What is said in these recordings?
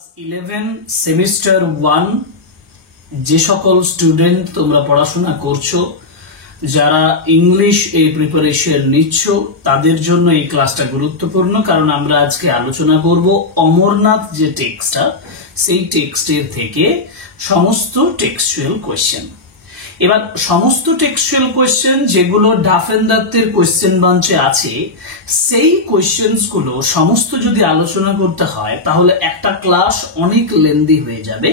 Class 11 semester 1 যে সকল student তোমরা পড়াশোনা করছো, যারা ইংলিশ এর প্রিপারেশন নিচ্ছ, তাদের জন্য এই ক্লাসটা গুরুত্বপূর্ণ। কারণ আমরা আজকে আলোচনা করব অমরনাথ যে টেক্সটটা, সেই টেক্সটের থেকে সমস্ত টেক্সচুয়াল কোয়েশ্চেন। এবার সমস্ত টেক্সচুয়াল কোয়েশ্চেন যেগুলো ডাফেন দত্তের কোয়েশ্চেন বাঞ্চে আছে, সেই কোয়েশ্চেনস গুলো সমস্ত যদি আলোচনা করতে হয় তাহলে একটা ক্লাস অনেক লেন্দি হয়ে যাবে।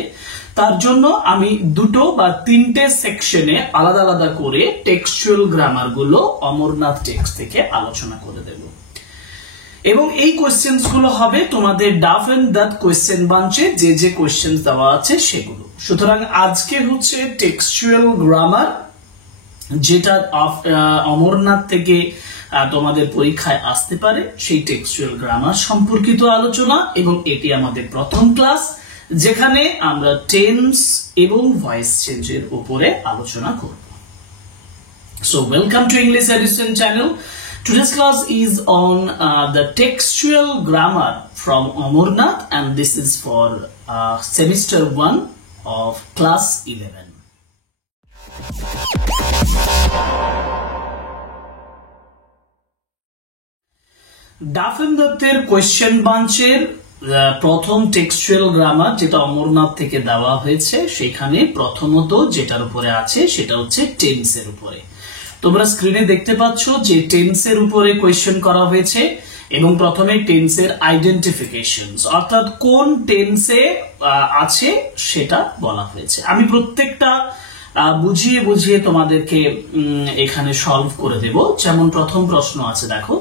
তার জন্য আমি দুটো বা তিনটে সেকশনে আলাদা আলাদা করে টেক্সচুয়াল গ্রামার গুলো অমরনাথ টেক্সট থেকে আলোচনা করে দেব, এবং এই কোয়েশ্চেনস গুলো হবে তোমাদের ডাফেন দত্ত কোয়েশ্চেন বাঞ্চে যে যে কোয়েশ্চেনস দেওয়া আছে সেগুলো। সুতরাং আজকে হচ্ছে টেক্সচুয়াল গ্রামার, যেটা অমরনাথ থেকে তোমাদের পরীক্ষায় আসতে পারে, সেই টেক্সচুয়াল গ্রামার সম্পর্কিত আলোচনা। এবং এটি আমাদের প্রথম ক্লাস, যেখানে আমরা টেন্স এবং ভয়েস চেঞ্জের উপরে আলোচনা করব। So welcome to English Edition channel. Today's class is on the textual grammar from Amarnath, and this is for semester 1 of class 11. ডাফেন দত্তের কোয়েশ্চেন বাঞ্চের প্রথম টেক্সচুয়াল গ্রামার যেটা অমরনাথ থেকে দেওয়া হয়েছে, সেখানে প্রথমত যেটার উপরে আছে সেটা হচ্ছে টেন্সের উপরে। তোমরা স্ক্রিনে দেখতে পাচ্ছ যে টেন্সের উপরে কোয়েশ্চেন করা হয়েছে, এবং প্রথমে টেন্সের আইডেন্টিফিকেশনস, অর্থাৎ কোন টেন্সে আছে সেটা বলা হয়েছে। আমি প্রত্যেকটা বুঝিয়ে বুঝিয়ে তোমাদেরকে এখানে সলভ করে দেব। যেমন প্রথম প্রশ্ন আছে, দেখো,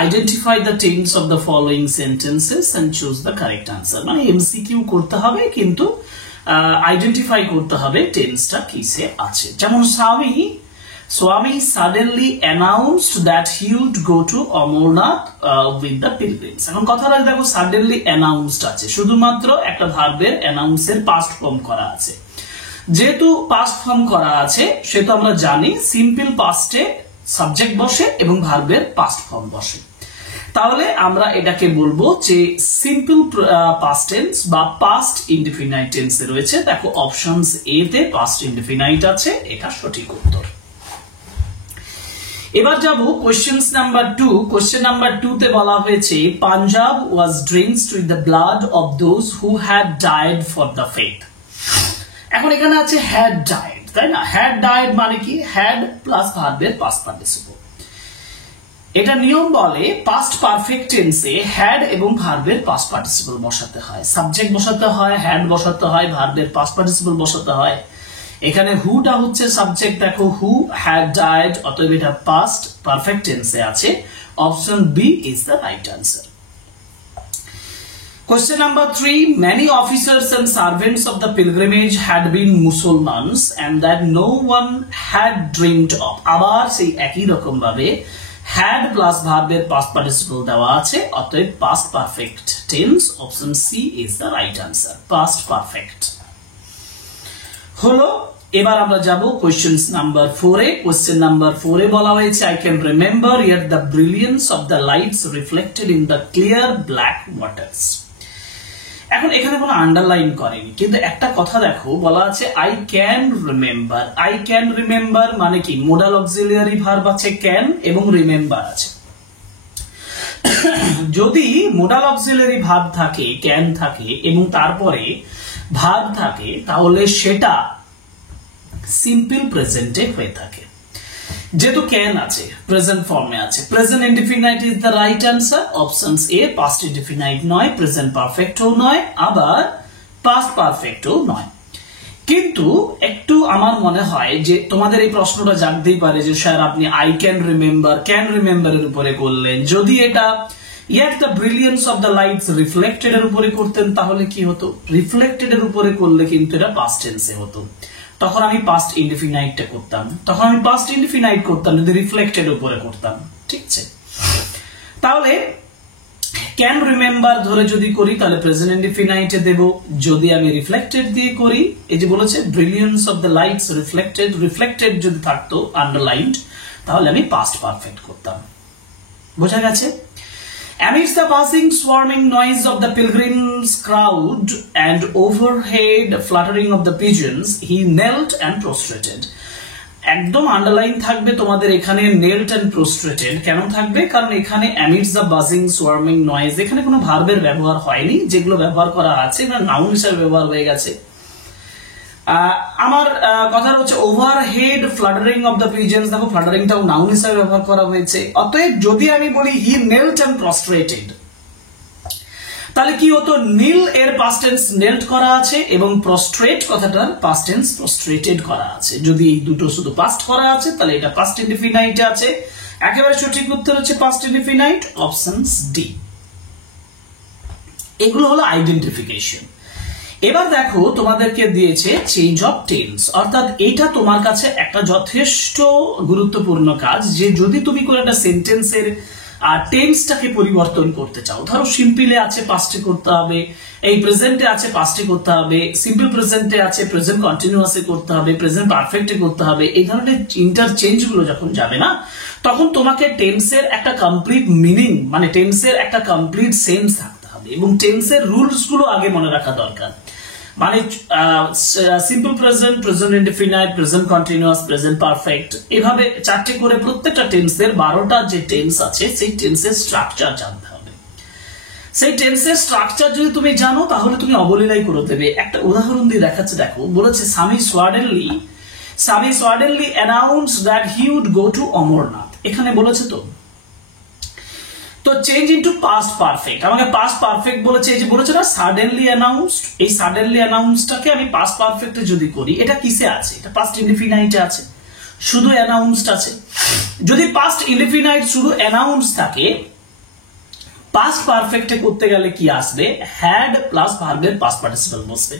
identify the tense of the following sentences and choose the correct answer. মানে এমসিকিউ করতে হবে, কিন্তু আইডেন্টিফাই করতে হবে টেন্সটা কিসে আছে। যেমন Swami suddenly announced that he would go to Amarnath with the pilgrims. এখন কথাটা দেখো, suddenly announced আছে, শুধুমাত্র একটা ভার্বের announce এর past form করা আছে। যেহেতু past form করা আছে, সেটা আমরা জানি সিম্পল পাস্টে সাবজেক্ট বসে এবং ভার্বের past form বসে। তাহলে আমরা এটাকে বলবো যে সিম্পল পাস্ট টেন্স বা পাস্ট ইনডিফিনাইট টেন্সে রয়েছে। দেখো অপশনস এ তে পাস্ট ইনডিফিনাইট আছে, এটা সঠিক উত্তর। এবার যাব কোশ্চেন নাম্বার 2। কোশ্চেন নাম্বার 2 তে বলা হয়েছে, Punjab was drenched with the blood of those who had died for the faith. এখন এখানে আছে হ্যাড ডাইড, তাই না? হ্যাড ডাইড মানে কি? হ্যাড প্লাস ভার্বের পাস্ট পার্টিসিপল। এটা নিয়ম বলে পাস্ট পারফেক্ট টেন্সে হ্যাড এবং ভার্বের পাস্ট পার্টিসিপল বসাতে হয়, সাবজেক্ট বসাতে হয়, হ্যাড বসাতে হয়, ভার্বের পাস্ট পার্টিসিপল বসাতে হয়। এখানে হুটা হচ্ছে সাবজেক্ট, দেখো হু হ্যাড ডাইড, অতএব এটা পাস্ট পারফেক্ট টেন্সে আছে। Option B is the right answer. Question number 3, many officers and servants of the pilgrimage had been Muslims and that no one had dreamed of. আবার সেই একই রকম ভাবে had plus ভার্বের past participle দেওয়া আছে, অতএব past perfect tense। Option C is the right answer, past perfect হলো। এবার আমরা যাব কোশ্চেন নাম্বার 4 এ। কোশ্চেন নাম্বার 4 এ বলা হয়েছে, I can remember yet the brilliance of the lights reflected in the clear black waters. এখন এখানে কোনো আন্ডারলাইন করেনি, কিন্তু একটা কথা দেখো, বলা আছে I can remember। I can remember মানে কি? মোডাল অক্সিলিয়ারি ভার্ব আছে ক্যান এবং রিমেম্বার আছে। যদি মোডাল অক্সিলিয়ারি ভার্ব থাকে, ক্যান থাকে এবং তারপরে ভার্ব থাকে, তাহলে সেটা সিম্পল প্রেজেন্টে হয়ে থাকে। যেহেতু ক্যান আছে, প্রেজেন্ট ফর্মে আছে, present indefinite is the right answer. Options A past indefinite নয়, প্রেজেন্ট পারফেক্টও নয়, আবার পাস্ট পারফেক্টও নয়। কিন্তু একটু আমার মনে হয় যে তোমাদের এই প্রশ্নটা জানতেই পারে যে স্যার আপনি আই ক্যান রিমেম্বার এর উপরে করলেন, যদি এটা yet the brilliance of the lights reflected এর উপরে করতেন তাহলে কি হতো? রিফ্লেক্টেড এর উপরে করলে কিন্তু এটা পাস্ট টেন্সে হতো, তখন আমি পাস্ট ইনডিফিনাইটটা করতাম, যদি রিফ্লেক্টেড উপরে করতাম। ঠিক আছে, তাহলে ক্যান রিমেম্বার ধরে যদি করি তাহলে প্রেজেন্ট ইনডিফিনাইটে দেব। যদি আমি রিফ্লেক্টেড দিয়ে করি, এই যে বলেছে brilliance of the lights reflected যদি থাকতো আন্ডারলাইনড, তাহলে আমি পাস্ট পারফেক্ট করতাম। বোঝা গেছে? Amidst the buzzing, swarming noise of the pilgrims' crowd and overhead fluttering of the pigeons, he knelt and prostrated. একদম আন্ডারলাইন থাকবে তোমাদের এখানে knelt and prostrated। কেন থাকবে? কারণ এখানে amidst the buzzing, swarming noise, এখানে কোনো ভার্বের ব্যবহার হয়নি, যেগুলো ব্যবহার করা আছে এগুলো নাউন হিসেবে ব্যবহার হয়ে গেছে। আমার কথা হচ্ছে overhead flattering of the pigeons, দেখো ফ্লাটারিংটাও নাউন হিসেবে ব্যবহার করা হয়েছে। অতএব যদি আমি বলি হি নেল্ট এন্ড প্রস্ট্রেটেড, তাহলে কি হতো? নীল এর পাস্ট টেন্স নেল্ট করা আছে এবং প্রস্ট্রেট কথাটার পাস্ট টেন্স প্রস্ট্রেটেড করা আছে। যদি এই দুটো শুধু পাস্ট করা আছে তাহলে এটা পাস্ট ইনডিফিনাইটে আছে। একেবারে সঠিক উত্তর হচ্ছে পাস্ট ইনডিফিনাইট, অপশনস ডি। এগুলো হলো আইডেন্টিফিকেশন। এবার দেখো তোমাদেরকে দিয়েছে চেঞ্জ অফ টেন্স, অর্থাৎ এটা তোমার কাছে একটা যথেষ্ট গুরুত্বপূর্ণ কাজ, যে যদি তুমি কোনো একটা সেন্টেন্সের টেন্সটাকে পরিবর্তন করতে চাও, ধরো সিম্পলে আছে পাস্টে করতে হবে, এই প্রেজেন্টে আছে পাস্টে করতে হবে, সিম্পল প্রেজেন্টে আছে প্রেজেন্ট কন্টিনিউয়াসে করতে হবে, প্রেজেন্ট পারফেক্টে করতে হবে, এই ধরনের ইন্টারচেঞ্জ গুলো যখন যাবে না, তখন তোমাকে টেন্সের একটা কমপ্লিট মিনিং, মানে টেন্সের একটা কমপ্লিট সেন্স থাকতে হবে এবং টেন্সের রুলস গুলো আগে মনে রাখা দরকার। মানে simple present, present indefinite, present continuous, present perfect, এভাবে চারটে করে প্রত্যেকটা টেন্সের 12টা যে টেন্স আছে সেই টেন্সের স্ট্রাকচার জানতে হবে। সেই টেন্সের স্ট্রাকচার যদি তুমি জানো তাহলে তুমি অবলীলাই করে দেবে। একটা উদাহরণ দিয়ে দেখাচ্ছে, দেখো বলেছে স্বামী suddenly announce that he would go to Amarnath. এখানে বলেছে তো চেঞ্জ ইনটু পাস্ট পারফেক্ট, আমাকে পাস্ট পারফেক্ট বলেছে, এই যে বলেছে না সাডেনলি অ্যানাউন্সড, এই সাডেনলি অ্যানাউন্সডটাকে আমি পাস্ট পারফেক্টে যদি করি, এটা কিসে আছে? এটা পাস্ট ইনডিফিনাইটে আছে, শুধু অ্যানাউন্সড আছে। যদি পাস্ট ইনডিফিনাইট শুধু অ্যানাউন্স থাকে, পাস্ট পারফেক্টে করতে গেলে কি আসবে? হ্যাড প্লাস ভার্বের পাস্ট পার্টিসিপল বসবে।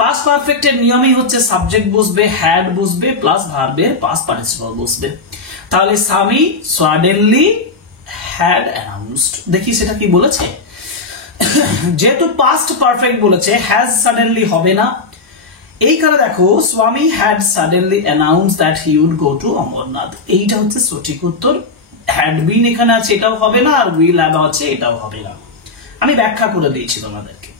পাস্ট পারফেক্টের নিয়মই হচ্ছে সাবজেক্ট বসবে, হ্যাড বসবে প্লাস ভার্বের পাস্ট পার্টিসিপল বসবে। তাহলে স্বামী সাডেনলি had announced, দেখি সেটা কি বলেছে। যেহেতু পাস্ট পারফেক্ট বলেছে, has suddenly হবে না, এই কারণে দেখো স্বামী had suddenly announced that he would go to Amarnath, এইটা হচ্ছে সঠিক উত্তর। had been এখানে আছে, এটাও হবে না, আর will have আছে, এটাও হবে না। আমি ব্যাখ্যা করে দিয়েছি তোমাদেরকে।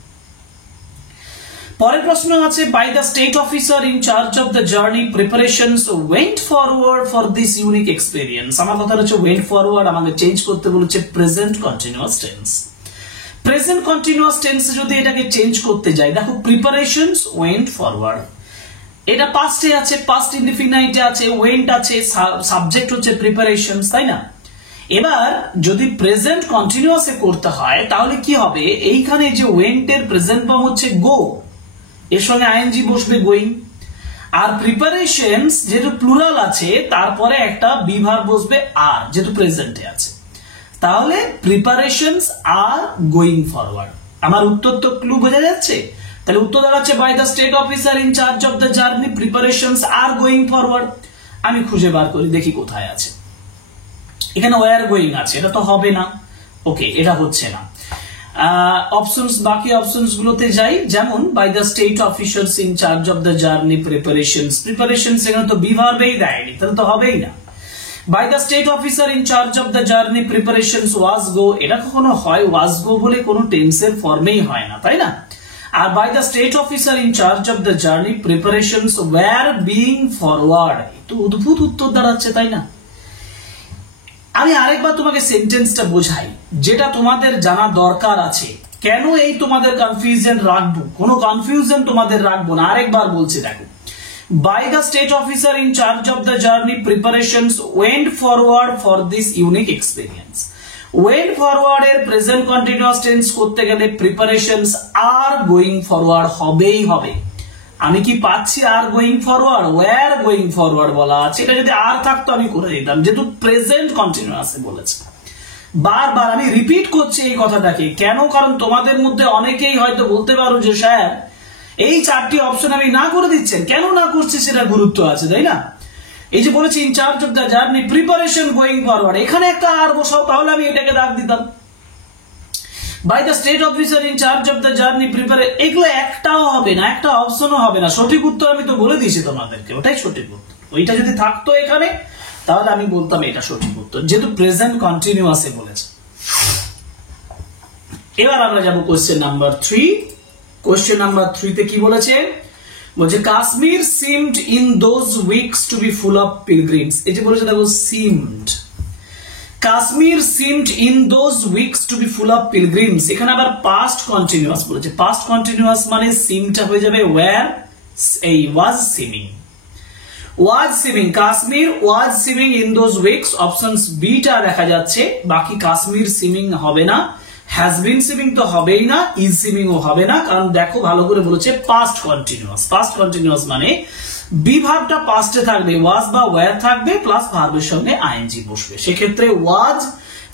পরের প্রশ্ন আছে, by the state officer in charge of the journey preparations went forward for this unique experience. আমার কথা হচ্ছে ওয়েন্ট ফরওয়ার্ড, আমাকে চেঞ্জ করতে বলেছে present continuous tense. Present continuous tense যদি এটাকে চেঞ্জ করতে যাই, দেখো প্রিপারেশনস ওয়েন্ট ফরওয়ার্ড, এটা পাস্টে আছে, পাস্ট ইনডিফিনাইটে আছে, ওয়েন্ট আছে, সাবজেক্ট হচ্ছে প্রিপারেশনস, তাই না? এবার যদি প্রেজেন্ট কন্টিনিউয়াসে করতে হয় তাহলে কি হবে? এইখানে যে ওয়েন্টের প্রেজেন্ট ফর্ম হচ্ছে গো, এর সঙ্গে আইএনজি বসবে গোয়িং, আর প্রিপারেশনস যেহেতু প্লুরাল আছে তারপরে একটা বি ভার্ব বসবে আর, যেহেতু প্রেজেন্টে আছে, তাহলে প্রিপারেশনস আর গোয়িং ফরওয়ার্ড। আমার উত্তর তো ক্লু বোঝা যাচ্ছে। তাহলে উত্তর দাঁড়াচ্ছে by the state officer in charge of the journey preparations are going forward. আমি খুঁজে বার করি, দেখি কোথায় আছে। এখানে ওয়ার গোয়িং আছে, এটা তো হবে না, ওকে এটা হচ্ছে না। অপশনস, বাকি অপশনস গুলোতে যাই, যেমন by the state officers in charge of the journey preparations, preparations এখানে তো বি ভার্বেই দেয়নি, তাহলে তো হবেই না। By the state officer in charge of the journey preparations was go, এটা কখনো হয় ওয়াজ গো বলে কোনো টেন্সের ফর্মেই হয় না, তাই না? আর by the state officer in charge of the journey preparations were being forward, তো অদ্ভুত উত্তর দাঁড়াচ্ছে, তাই না? আমি আরেকবার তোমাকে সেন্টেন্সটা বোঝাই, যেটা তোমাদের জানা দরকার আছে। কেন এই তোমাদের কনফিউশন রাখবো? কোনো কনফিউশন তোমাদের রাখবো না, আরেকবার বলছি, দেখো by the state officer in charge of the journey preparations went forward for this unique experience. Went forward এর প্রেজেন্ট কন্টিনিউয়াস টেন্স করতে গেলে প্রিপারেশনস আর গোয়িং ফরওয়ার্ড হবেই হবে। আমি কি পাচ্ছি are going forward? Were going forward বলা আছে, এটা যদি আর থাকতো আমি করে দিতাম, যেহেতু প্রেজেন্ট কন্টিনিউয়াসে বলেছে। বারবার আমি রিপিট করছি এই কথাটাকে, কেন? কারণ তোমাদের মধ্যে অনেকেই হয়তো বলতে পারো যে স্যার এই চারটি অপশন আমি না করে দিচ্ছেন, কেন না করছি সেটা গুরুত্ব আছে, তাই না? এই যে বলেছি in charge of the journey preparation going forward, এখানে একটা আর বসাও, তাহলে আমি এটাকে দাগ দিতাম। By the state officer in charge of the journey prepare, এগুলো একটাও হবে না, একটা অপশনও হবে না। সঠিক উত্তর আমি তো বলে দিয়েছি তোমাদেরকে, ওটাই সঠিক উত্তর। ওইটা যদি থাকতো এখানে তাহলে আমি বলতাম এটা সঠিক উত্তর, যেহেতু প্রেজেন্ট কন্টিনিউয়াসে বলেছে। এবার আমরা যাব কোশ্চেন নাম্বার 3। কোশ্চেন নাম্বার 3 তে কি বলেছে, বলছে Kashmir seemed in those weeks to be full of pilgrims. এই যে বলেছে দেখো seemed, Kashmir seemed in those weeks to be full of pilgrims. এখানে আবার পাস্ট কন্টিনিউয়াস বলেছে, পাস্ট কন্টিনিউয়াস মানে সিমটা হয়ে যাবে ওয়্যার, এই was seeming, was seeming, Kashmir was seeming in those weeks. Options B টা দেখা যাচ্ছে, বাকি কাশ্মীর সিমিং হবে না, হ্যাজ বিন সিমিং তো হবেই না, ইজ সিমিং ও হবে না, কারণ দেখো ভালো করে বলেছে পাস্ট কন্টিনিউয়াস। পাস্ট কন্টিনিউয়াস মানে বি ভার্বটা পাস্টে থাকবে, ওয়াজ বা ওয়্যার থাকবে প্লাস ভার্বের সঙ্গে আইএনজি বসবে। সেক্ষেত্রে was,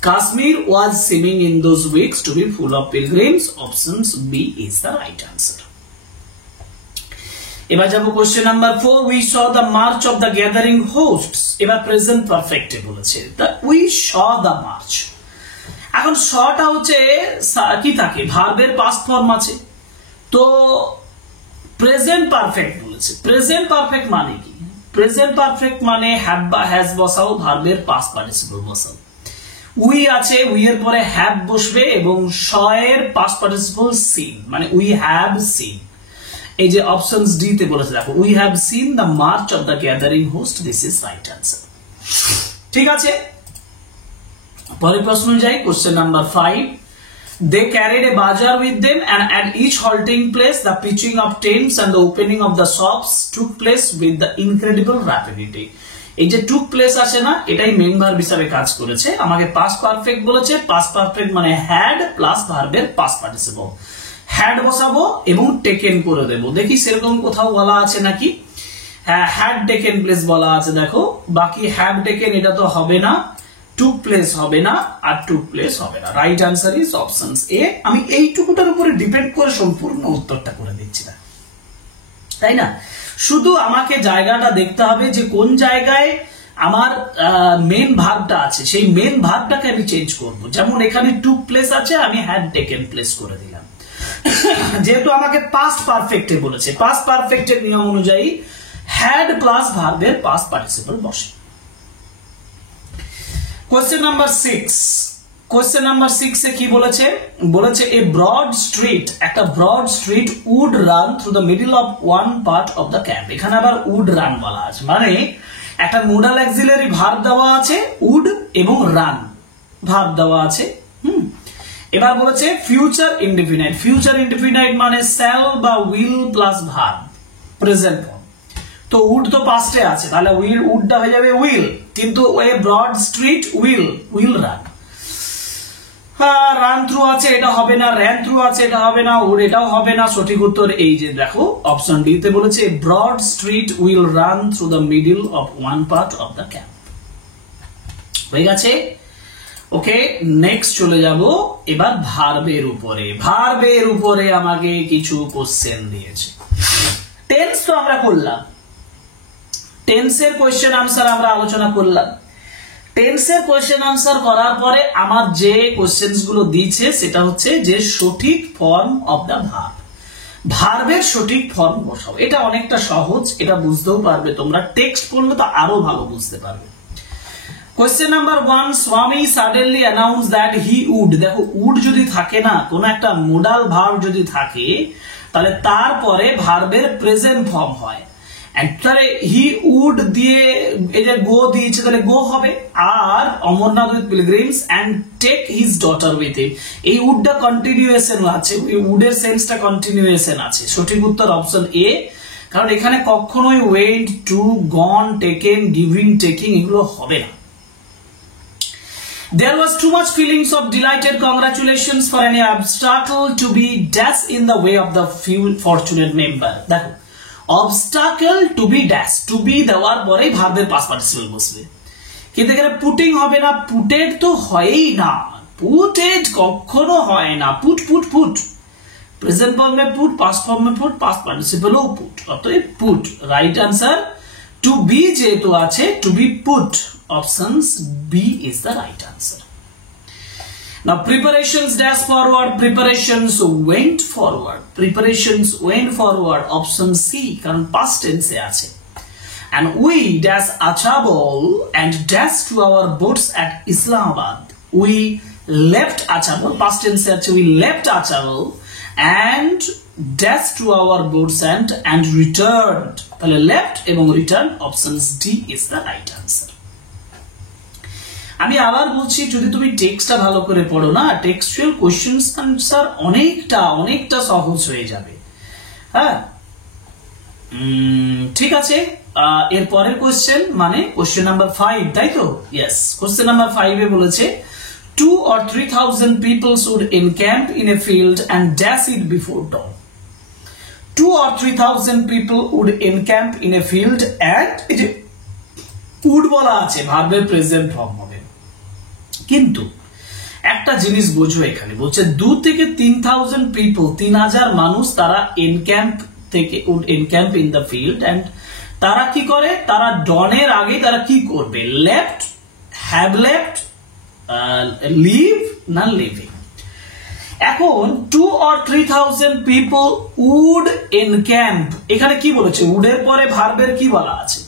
Kashmir was seeming in those weeks to be full of pilgrims. Options B is the right answer. এবার যাব question number 4। We saw the march of the gathering hosts. এবার প্রেজেন্ট পারফেক্টে বলেছে, we saw the March. এখন শটা হচ্ছে কি থাকে, ভার্বের past form আছে, তো প্রেজেন্ট পারফেক্ট বলেছে। প্রেজেন্ট পারফেক্ট মানে কি, প্রেজেন্ট পারফেক্ট মানে হ্যাভ বা হ্যাজ বসাও, ভার্বের পাস্ট পার্টিসিপল বসাও। উই আছে, উই এর পরে হ্যাভ বসবে এবং স এর পাস্ট পার্টিসিপল সিন, মানে উই হ্যাভ সিন। এই যে অপশনস ডি তে বলেছে দেখো, we have seen the march of the gathering host, this is right answer. ঠিক আছে, পরের প্রশ্ন যাই। Question number 5। They carried a bazaar with them and at each halting place the pitching of tents and the opening of the shops took place with the incredible rapidity. এই যে took place আছে না, এটাই main verb হিসেবে কাজ করেছে। আমাকে past perfect বলেছে, পাস্ট পারফেক্ট মানে হ্যাড প্লাস ভার্বের পাস্ট পার্টিসিপল, হ্যাড বসাবো এবং টেকেন করে দেব। দেখি সেরকম কোথাও বলা আছে নাকি, হ্যাঁ হ্যাড টেকেন প্লেস বলা আছে দেখো, বাকি হ্যাভ টেকেন এটা তো হবে না, টুক প্লেস হবে না, আর টুক প্লেস হবে না। রাইট আনসার ইজ অপশনস এ। আমি এইটুকুটার উপরে ডিপেন্ড করে সম্পূর্ণ উত্তরটা করে দিচ্ছি না, তাই না? শুধু আমাকে জায়গাটা দেখতে হবে যে কোন জায়গায় আমার মেন ভার্বটা আছে, সেই মেন ভার্বটাকে আমি চেঞ্জ করব। যেমন এখানে টুক প্লেস আছে, আমি হ্যাড টেকেন প্লেস করে দিলাম। যেহেতু আমাকে পাস্ট পারফেক্টে বলেছে, পাস্ট পারফেক্টের নিয়ম অনুযায়ী হ্যাড প্লাস ভার্বের পাস্ট পার্টিসিপল বসে। Question number 6। কোশ্চেন নাম্বার 6 এ কি বলেছে, বলেছে এ ব্রড স্ট্রিট, একটা broad street would run through the middle of one part of the camp. এখানে আবার উড রান বলা আছে, মানে একটা মোডাল অক্সিলারি ভার্ব দেওয়া আছে, উড এবং রান ভার্ব দেওয়া আছে। এবার বলেছে ফিউচার ইনডিফিনাইট। ফিউচার ইনডিফিনাইট মানে শ্যাল বা will plus verb, present form. তো উড তো পাস্টে আছে, তাহলে উডটা হয়ে যাবে উইল, কিন্তু a broad street will run. Run through আছে, এটা হবে না, র্যান থ্রু আছে, এটা হবে না, উড এটাও হবে না। সঠিক উত্তর এই যে দেখো অপশন ডি তে বলেছে broad street will run through the middle of one part of the camp. হয়ে গেছে, ওকে। নেক্সট চলে যাব এবার ভার্বের উপরে। ভার্বের উপরে আমাকে কিছু কোশ্চেন দিয়েছে। টেন্স তো আমরা করলাম, টেন্সের কোশ্চেন আনসার আমরা আলোচনা করলাম। টেন্সের কোশ্চেন আনসার করার পরে আমার যে কোশ্চেন গুলো দিয়েছে সেটা হচ্ছে যে সঠিক ফর্ম অফ দ্য ভার্ব, ভার্বের সঠিক ফর্ম বসাও। এটা অনেকটা সহজ, এটা বুঝতেও পারবে তোমরা, টেক্সট পড়লে তো আরো ভালো বুঝতে পারবে। কোশ্চেন নাম্বার 1, স্বামী suddenly announce that he would. দেখো উড যদি থাকে না, কোন একটা মোডাল ভার্ব যদি থাকে, তাহলে তারপরে ভার্বের প্রেজেন্ট ফর্ম হয়। তাহলে হি উড দিয়ে এই যে গো দিয়েছে, তাহলে গো হবে। আর Amarnath with pilgrims and take his daughter with him, এই উডটা কন্টিনিউয়েশন আছে, উডের সেন্সটা কন্টিনিউয়েশন আছে। সঠিক উত্তর অপশন এ, কারণ এখানে কখনোই ওয়েন্ট, টু, গন, টেকেন, গিভিং, টেকিং এগুলো হবে না। There was too much feelings of delighted congratulations for any obstacle to be dash in the way of the few fortunate member. দেখো obstacle to be dash, to be দেওয়ার পরে ভার্বের past participle বসবে, কিন্তু এখানে পুটিং হবে না, putted তো হয়ই না, পুটেড কখনো হয় না, পুট পুট পুট, প্রেজেন্ট ফর্মে পুট, পাস্ট ফর্মে পুট, পাস্ট পার্টিসিপলও পুট, অতএব put. Right answer to be যেহেতু আছে, to be put, options B is the right answer. Now preparations dash forward, preparations went forward, preparations went forward, option C, কারণ past tense এ আছে। And we dash Achabal and dash to our boats at Islamabad, we left a travel, past tense আছে we left a travel and dash to our boats and returned, তাহলে left এবং return options D is the right answer. আমি আবার বলছি, যদি তুমি টেক্সটটা ভালো করে পড়ো না, টেক্সচুয়াল কোশ্চেনস আনসার অনেকটা সহজ হয়ে যাবে। হ্যাঁ, ঠিক আছে। এর পরের কোশ্চেন মানে কোশ্চেন নাম্বার 5, তাই তো? ইয়েস, কোশ্চেন নাম্বার 5 এ বলেছে 2 or 3,000 people would encamp in a field and dash it before dawn. 2 or 3,000 people would encamp in a field and it would বলা আছে, ভার্বের প্রেজেন্ট ফর্ম হবে। কিন্তু একটা জিনিস বোঝো, এখানে বলছে 2 থেকে 3,000 পিপল, 3,000 মানুষ তারা would encamp in the field and তারা কি করে, তারা ডনের আগে তারা কি করবে, left, have left, leave না লিভিং। এখন 2 or 3,000 people would encamp, এখানে কি বলেছে, would এর পরে ভার্বের কি বলা আছে,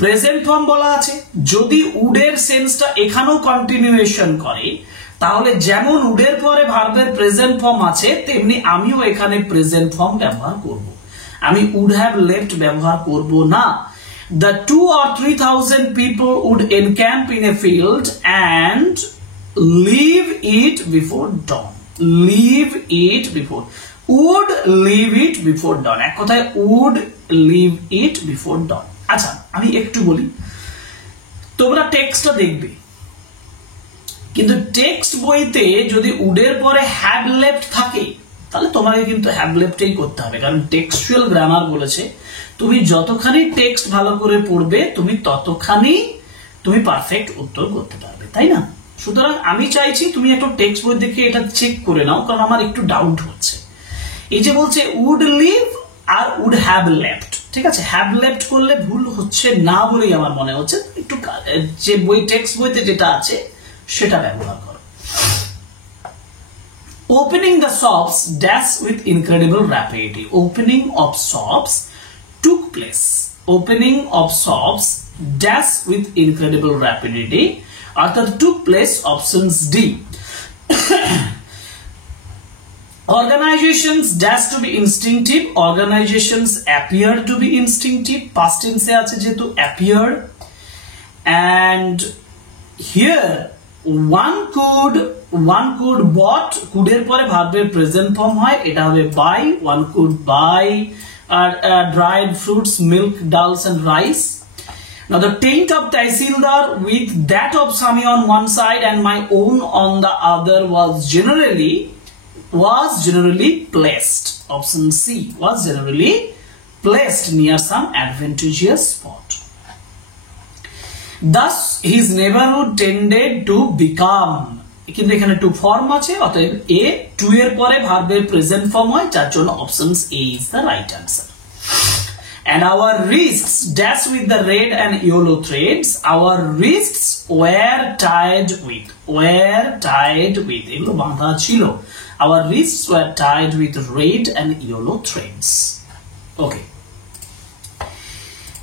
প্রেজেন্ট ফর্ম বলা আছে। যদি would এর সেন্সটা এখানেও কন্টিনিউয়েশন করে, তাহলে যেমন would এর পরে ভার্বের প্রেজেন্ট ফর্ম আছে, তেমনি আমিও এখানে প্রেজেন্ট ফর্ম ব্যবহার করব। আমি would have left ব্যবহার করব না। The 2 or 3,000 people would encamp in a field and leave it before dawn. Leave it before, would leave it before dawn, এক কথায় would leave it before dawn। আচ্ছা, আমি একটু বলি, তোমরা টেক্সটটা দেখবে, কিন্তু টেক্সট বইতে যদি would এর পরে have left থাকে, তাহলে তোমাকে কিন্তু have leftই করতে হবে, কারণ টেক্সচুয়াল গ্রামার বলেছে তুমি যতখানি টেক্সট ভালো করে পড়বে তুমি ততখানি তুমি পারফেক্ট উত্তর করতে পারবে, তাই না? সুতরাং আমি চাইছি তুমি একটা টেক্সট বই দেখে এটা চেক করে নাও, কারণ আমার একটু ডাউট হচ্ছে। এই যে বলছে would leave R would have left, ঠিক আছে, have left করলে ভুল হচ্ছে না বলেই আমার মনে হচ্ছে, একটু যে বই টেক্সট বইতে যেটা আছে সেটা ব্যবহার করো। Opening the shops dash with incredible rapidity. Opening of shops took place. Opening of shops dash with incredible rapidity, অর্থাৎ took place options D. Organizations dash to be instinctive. Organizations appear to be instinctive. Past tense আছে যেহেতু appear, and here one could bought, could এর পরে ভার্বের present form হয়, এটা হবে buy, one could buy dried fruits, milk, dals and rice. Now the taint of Tahsildar with that of Sami on one side and my own on the other was generally placed, option C, was generally placed near some advantageous spot. Thus his neighborhood tended to become, কিন্তু এখানে to form আছে, অতএব এ two এর পরে ভার্বের present form হয়, যার জন্য options A is the right answer. And our wrists dash with the red and yellow threads. Our wrists were tied with, এগুলো বাঁধা ছিল। Our wrists were tied with red and yellow threads. Okay.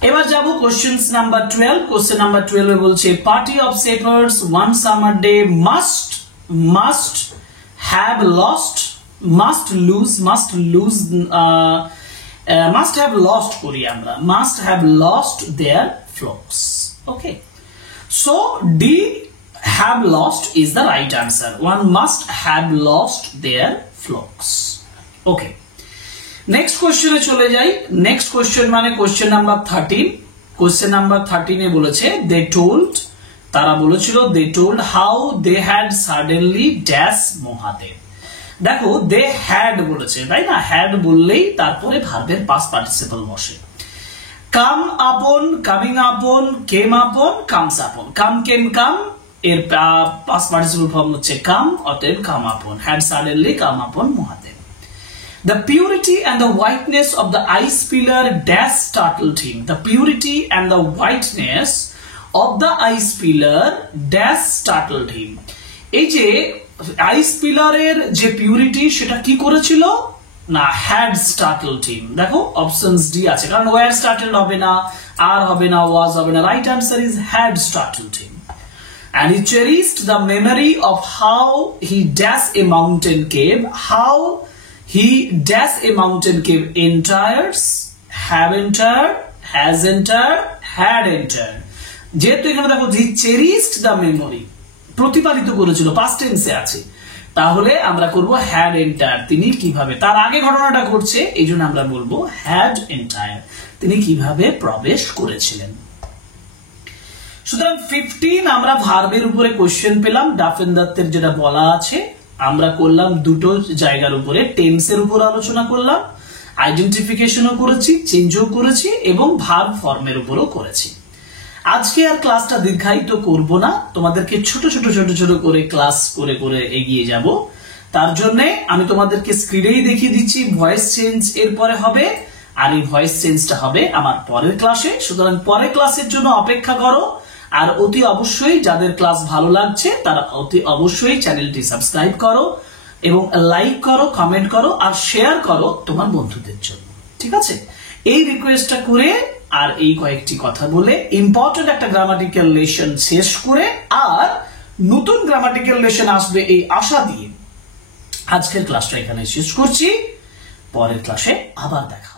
এবার যাব question number 12। Question number 12 এ বলছে party of shepherds one summer day must have lost করি আমরা, must have lost their flocks. Okay, so D, have lost is the right answer. One must have lost their flocks. Okay, next কোশ্চেনে চলে যাই। Next question মানে question number 13। Question number 13 এ বলেছে তারা বলেছিল they told how they had suddenly dash Mahadev. দেখো they had বলেছে, তাই না? হ্যাড বললেই তারপরে ভার্বের পাস্ট পার্টিসিপল বসে। কাম আপন, কামিং আপন, কেম আপন, কামস আপন। কাম কেম কাম এর পাস্ট পার্টিসিপল ফর্ম হচ্ছে কাম, অতএব কাম আপন। হ্যাড সাডেনলি কাম আপন Mahadev. The purity and the whiteness of the ice pillar dash startled him. The purity and the whiteness of the ice pillar dash startled him. এই যে আইস পিলারের যে পিউরিটি সেটা কি করেছিল না, had startled him। দেখো অপশনস ডি আছে, কারণ were startled হবে না, আর হবে না, was হবে না। Right answer is had startled him। and he cherished the memory of how he dashed a mountain cave, how he dashed a mountain cave enters, have entered, has entered, had entered. যেহেতু এখানে দেখো he cherished the memory, প্রতিপালিত করেছিল, past tense এ আছে, তাহলে আমরা করব had entered, তিনি কিভাবে, তার আগে ঘটনাটা ঘটছে, এইজন্য আমরা বলবো had entered, তিনি কিভাবে প্রবেশ করেছিলেন। সুতরাং 15 আমরা ভার্বের উপরে কোশ্চেন পেলাম, ডাফেন দত্তের যেটা বলা আছে, আমরা করলাম দুটো জায়গার উপরে, টেন্সের উপর আলোচনা করলাম, আইডেন্টিফিকেশনও করেছি, চেঞ্জও করেছি এবং ভার্ব ফর্মের উপরও করেছি। আজকে আর ক্লাসটা দীর্ঘায়িত করব না, তোমাদেরকে ছোট ছোট ছোট ছোট করে ক্লাস করে করে এগিয়ে যাব। তার জন্য আমি তোমাদেরকে স্ক্রিনেই দেখিয়ে দিচ্ছি ভয়েস চেঞ্জ এর পরে হবে, আর এই ভয়েস চেঞ্জটা হবে আমার পরের ক্লাসে। সুতরাং পরের ক্লাসের জন্য অপেক্ষা করো, আর অতি অবশ্যই যাদের ক্লাস ভালো লাগছে তারা অতি অবশ্যই চ্যানেলটি সাবস্ক্রাইব করো এবং লাইক করো, কমেন্ট করো আর শেয়ার করো তোমার বন্ধুদের জন্য, ঠিক আছে? এই রিকোয়েস্টটা করে আর এই কয়েকটি কথা বলে ইম্পর্টেন্ট একটা গ্রামাটিক্যাল লেসন শেষ করে আর নতুন গ্রামাটিক্যাল লেসন আসবে এই আশা দিয়ে আজকের ক্লাসটা এখানে শেষ করছি। পরের ক্লাসে আবার দেখা।